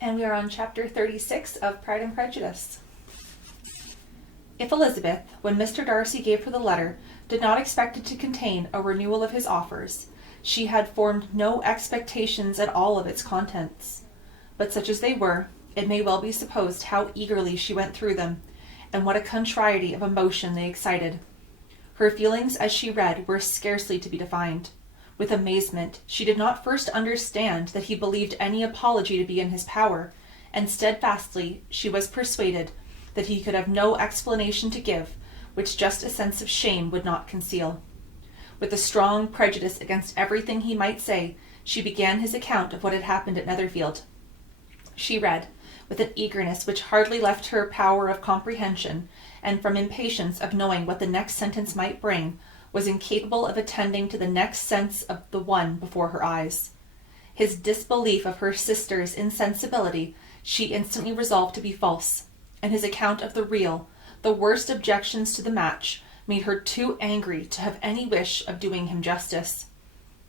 And we are on chapter 36 of Pride and Prejudice. If Elizabeth, when Mr. Darcy gave her the letter, did not expect it to contain a renewal of his offers, she had formed no expectations at all of its contents. But such as they were, it may well be supposed how eagerly she went through them, and what a contrariety of emotion they excited. Her feelings as she read were scarcely to be defined. With amazement, she did not first understand that he believed any apology to be in his power, and steadfastly she was persuaded that he could have no explanation to give which just a sense of shame would not conceal. With a strong prejudice against everything he might say, she began his account of what had happened at Netherfield. She read, with an eagerness which hardly left her power of comprehension, and from impatience of knowing what the next sentence might bring, was incapable of attending to the next sense of the one before her eyes. His disbelief of her sister's insensibility she instantly resolved to be false, and his account of the real, the worst objections to the match, made her too angry to have any wish of doing him justice.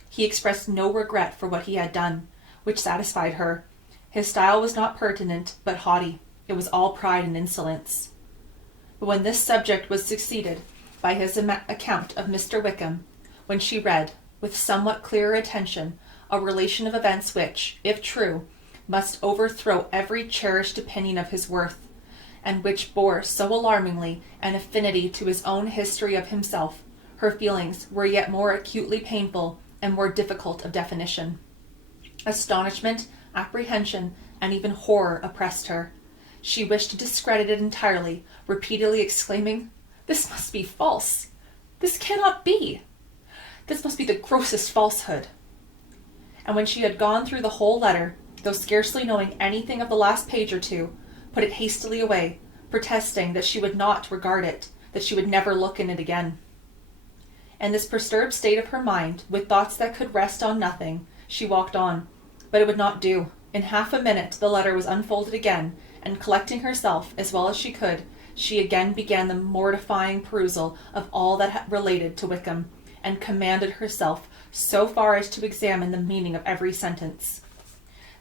He expressed no regret for what he had done, which satisfied her. His style was not pertinent, but haughty. It was all pride and insolence. But when this subject was succeeded by his account of Mr. Wickham, when she read, with somewhat clearer attention, a relation of events which, if true, must overthrow every cherished opinion of his worth, and which bore so alarmingly an affinity to his own history of himself, her feelings were yet more acutely painful and more difficult of definition. Astonishment, apprehension, and even horror oppressed her. She wished to discredit it entirely, repeatedly exclaiming, "This must be false. This cannot be. This must be the grossest falsehood." And when she had gone through the whole letter, though scarcely knowing anything of the last page or two, put it hastily away, protesting that she would not regard it, that she would never look in it again. In this perturbed state of her mind, with thoughts that could rest on nothing, she walked on, but it would not do. In half a minute the letter was unfolded again, and collecting herself as well as she could, she again began the mortifying perusal of all that related to Wickham, and commanded herself so far as to examine the meaning of every sentence.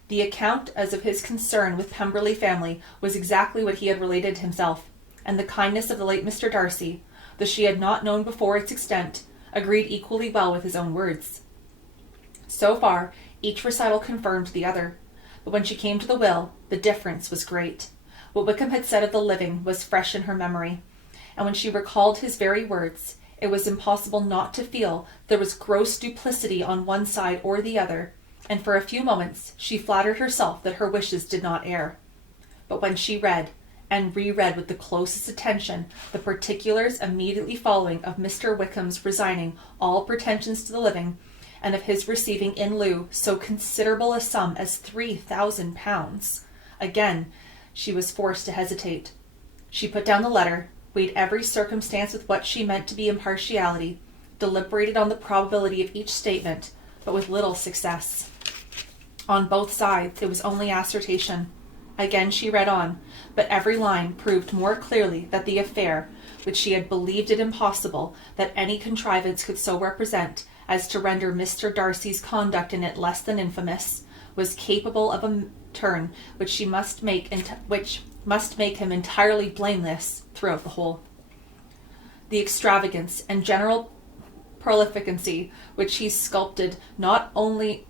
The account as of his concern with Pemberley family was exactly what he had related himself, and the kindness of the late Mr. Darcy, though she had not known before its extent, agreed equally well with his own words. So far, each recital confirmed the other, but when she came to the will, the difference was great. What Wickham had said of the living was fresh in her memory, and when she recalled his very words, it was impossible not to feel there was gross duplicity on one side or the other, and for a few moments she flattered herself that her wishes did not err. But when she read, and reread with the closest attention, the particulars immediately following of Mr. Wickham's resigning all pretensions to the living, and of his receiving in lieu so considerable a sum as £3,000, again she was forced to hesitate. She put down the letter, weighed every circumstance with what she meant to be impartiality, deliberated on the probability of each statement, but with little success. On both sides it was only assertion. Again she read on, but every line proved more clearly that the affair, which she had believed it impossible that any contrivance could so represent as to render Mr. Darcy's conduct in it less than infamous, was capable of a turn which must make him entirely blameless throughout the whole. The extravagance and general profligacy which he sculpted not only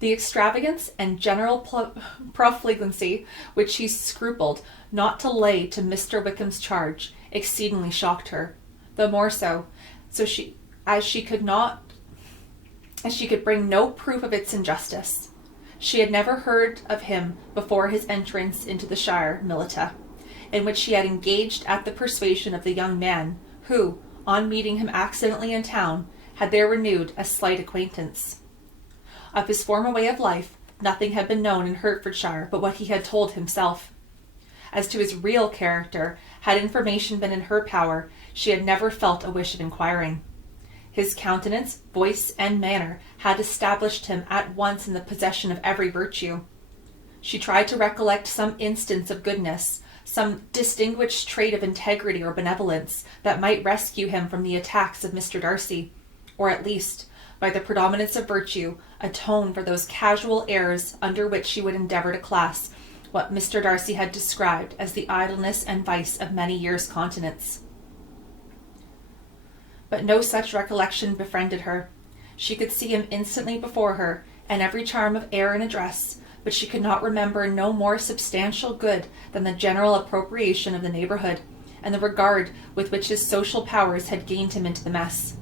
The extravagance and general profligacy which he scrupled not to lay to Mr. Wickham's charge exceedingly shocked her, the more so as she could bring no proof of its injustice. She had never heard of him before his entrance into the shire milita, in which she had engaged at the persuasion of the young man, who, on meeting him accidentally in town, had there renewed a slight acquaintance. Of his former way of life, nothing had been known in Hertfordshire but what he had told himself. As to his real character, had information been in her power, she had never felt a wish of inquiring. His countenance, voice, and manner had established him at once in the possession of every virtue. She tried to recollect some instance of goodness, some distinguished trait of integrity or benevolence that might rescue him from the attacks of Mr. Darcy, or at least by the predominance of virtue, atone for those casual errors under which she would endeavour to class what Mr. Darcy had described as the idleness and vice of many years' continence. But no such recollection befriended her. She could see him instantly before her, and every charm of air and address, but she could not remember no more substantial good than the general appropriation of the neighbourhood, and the regard with which his social powers had gained him into the mess.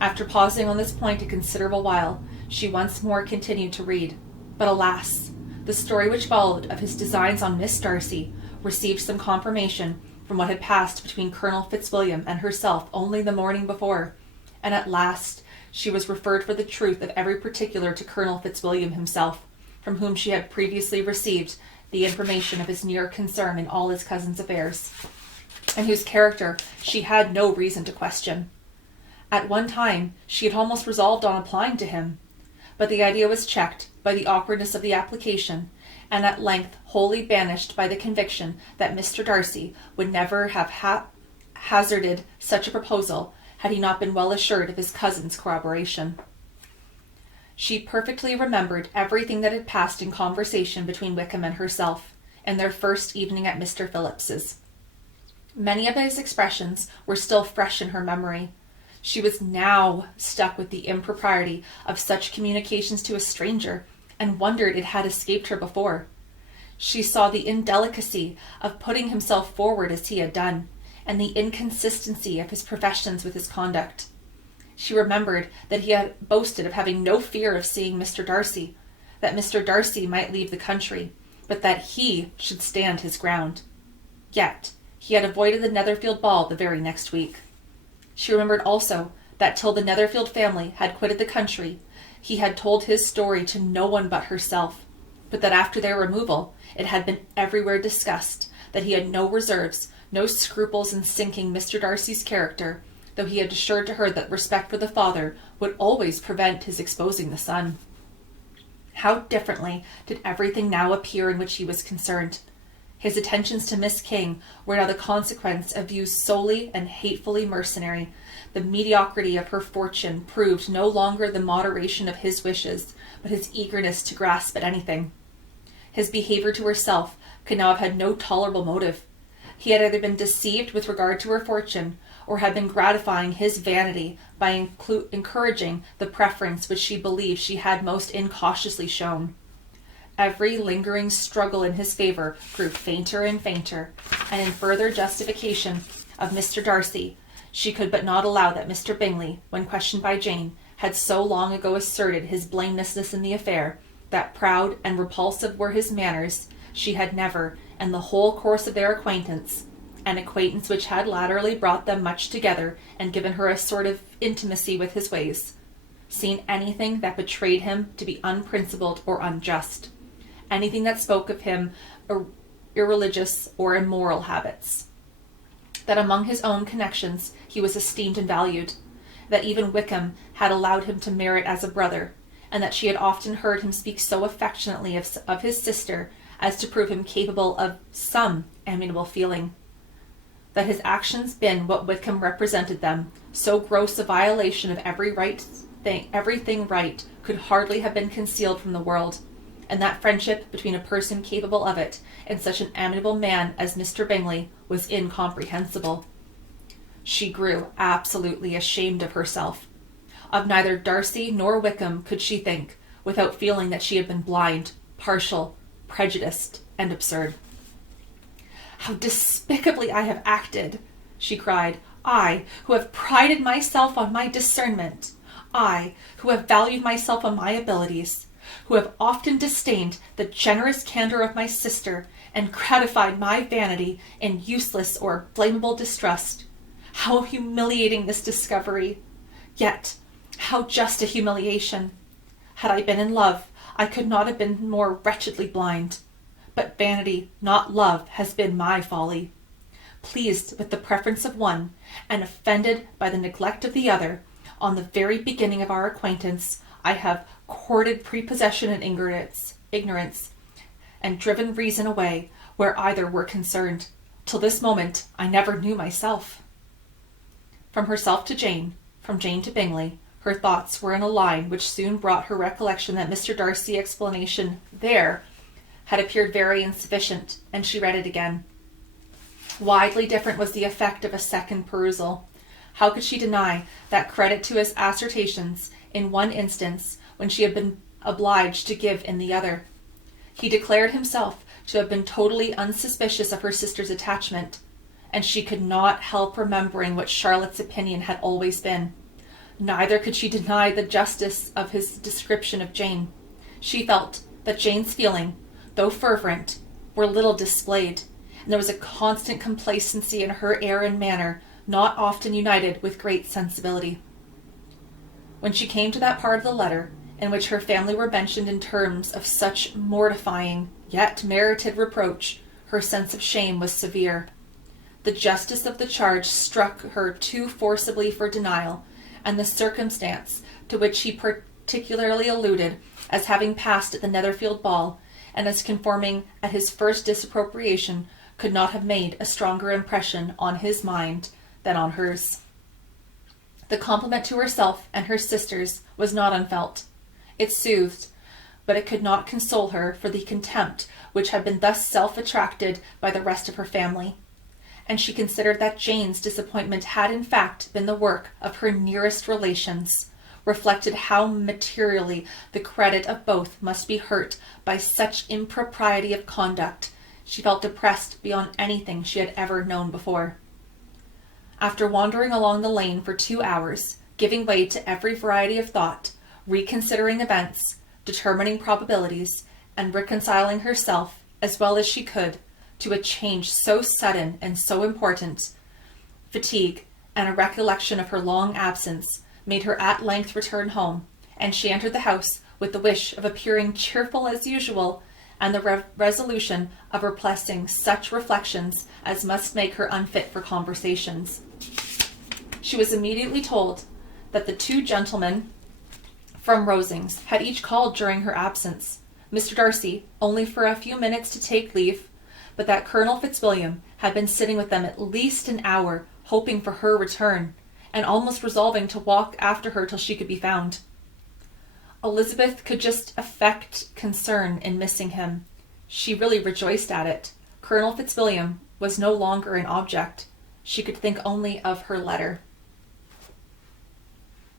After pausing on this point a considerable while, she once more continued to read. But alas! The story which followed of his designs on Miss Darcy received some confirmation from what had passed between Colonel Fitzwilliam and herself only the morning before, and at last she was referred for the truth of every particular to Colonel Fitzwilliam himself, from whom she had previously received the information of his near concern in all his cousin's affairs, and whose character she had no reason to question. At one time she had almost resolved on applying to him, but the idea was checked by the awkwardness of the application, and at length wholly banished by the conviction that Mr. Darcy would never have hazarded such a proposal had he not been well assured of his cousin's corroboration. She perfectly remembered everything that had passed in conversation between Wickham and herself, in their first evening at Mr. Phillips's. Many of his expressions were still fresh in her memory. She was now stuck with the impropriety of such communications to a stranger, and wondered it had escaped her before. She saw the indelicacy of putting himself forward as he had done, and the inconsistency of his professions with his conduct. She remembered that he had boasted of having no fear of seeing Mr. Darcy, that Mr. Darcy might leave the country, but that he should stand his ground. Yet he had avoided the Netherfield ball the very next week. She remembered also that till the Netherfield family had quitted the country, he had told his story to no one but herself, but that after their removal it had been everywhere discussed, that he had no reserves, no scruples in sinking Mr. Darcy's character, though he had assured to her that respect for the father would always prevent his exposing the son. How differently did everything now appear in which he was concerned. His attentions to Miss King were now the consequence of views solely and hatefully mercenary. The mediocrity of her fortune proved no longer the moderation of his wishes, but his eagerness to grasp at anything. His behaviour to herself could now have had no tolerable motive. He had either been deceived with regard to her fortune, or had been gratifying his vanity by encouraging the preference which she believed she had most incautiously shown. Every lingering struggle in his favour grew fainter and fainter, and in further justification of Mr. Darcy, she could but not allow that Mr. Bingley, when questioned by Jane, had so long ago asserted his blamelessness in the affair, that proud and repulsive were his manners, she had never, in the whole course of their acquaintance, an acquaintance which had latterly brought them much together and given her a sort of intimacy with his ways, seen anything that betrayed him to be unprincipled or unjust, anything that spoke of him irreligious or immoral habits, that among his own connections he was esteemed and valued, that even Wickham had allowed him to merit as a brother, and that she had often heard him speak so affectionately of his sister as to prove him capable of some amiable feeling. That his actions been what Wickham represented them, so gross a violation of everything right could hardly have been concealed from the world, and that friendship between a person capable of it and such an amiable man as Mr. Bingley was incomprehensible. She grew absolutely ashamed of herself. Of neither Darcy nor Wickham could she think, without feeling that she had been blind, partial, prejudiced, and absurd. "How despicably I have acted," she cried. "I, who have prided myself on my discernment. I, who have valued myself on my abilities, who have often disdained the generous candour of my sister, and gratified my vanity in useless or blamable distrust. How humiliating this discovery! Yet, how just a humiliation! Had I been in love, I could not have been more wretchedly blind. But vanity, not love, has been my folly. Pleased with the preference of one, and offended by the neglect of the other, on the very beginning of our acquaintance, I have courted prepossession and ignorance, and driven reason away where either were concerned. Till this moment I never knew myself." From herself to Jane, from Jane to Bingley, Her thoughts were in a line which soon brought her recollection that Mr. Darcy's explanation there had appeared very insufficient, and she read it again. Widely different was the effect of a second perusal. How could she deny that credit to his assertions in one instance when she had been obliged to give in the other? He declared himself to have been totally unsuspicious of her sister's attachment, and she could not help remembering what Charlotte's opinion had always been. Neither could she deny the justice of his description of Jane. She felt that Jane's feeling, though fervent, were little displayed, and there was a constant complacency in her air and manner, not often united with great sensibility. When she came to that part of the letter in which her family were mentioned in terms of such mortifying, yet merited reproach, her sense of shame was severe. The justice of the charge struck her too forcibly for denial, and the circumstance to which he particularly alluded as having passed at the Netherfield ball, and as conforming at his first disapprobation, could not have made a stronger impression on his mind than on hers. The compliment to herself and her sisters was not unfelt. It soothed, but it could not console her for the contempt which had been thus self-attracted by the rest of her family, and she considered that Jane's disappointment had in fact been the work of her nearest relations, reflected how materially the credit of both must be hurt by such impropriety of conduct. She felt depressed beyond anything she had ever known before. After wandering along the lane for 2 hours, giving way to every variety of thought, reconsidering events, determining probabilities, and reconciling herself, as well as she could, to a change so sudden and so important, fatigue and a recollection of her long absence made her at length return home, and she entered the house with the wish of appearing cheerful as usual, and the resolution of repressing such reflections as must make her unfit for conversations. She was immediately told that the 2 gentlemen from Rosings had each called during her absence, Mr. Darcy only for a few minutes to take leave, but that Colonel Fitzwilliam had been sitting with them at least an hour, hoping for her return, and almost resolving to walk after her till she could be found. Elizabeth could just affect concern in missing him. She really rejoiced at it. Colonel Fitzwilliam was no longer an object. She could think only of her letter.